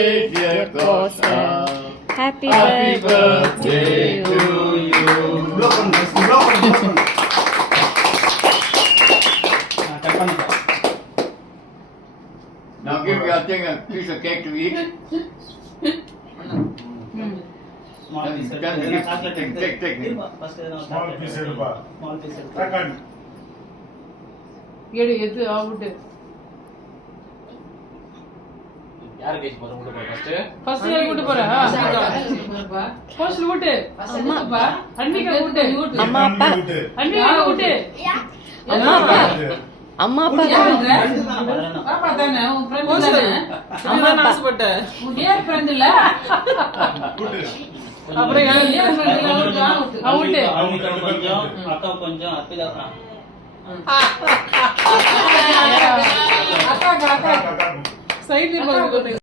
dear Costa. Happy birthday to you. Now give your thing a piece of cake to eat. Small piece. Take. Small piece எடுப்பா. Small piece. Second. எது out யாரு case போற விட்டு போற first யாரை கூட்டி போற ஃபர்ஸ்ட் விட்டு அம்மா அன்னிகா விட்டு அம்மா அப்பா அன்னிகா விட்டு அம்மா அப்பா அம்மா அப்பா பாப்பா தானே உன் ஃப்ரெண்ட் தானே அம்மா ஆசைப்பட்ட உன் டியர் ஃப்ரெண்ட் இல்ல அப்புறம் யார் ஃப்ரெண்ட் இல்ல அவுட் அவங்க கொஞ்சம் அக்கா கொஞ்சம் அப்பிலா அக்கா சைடுல போறது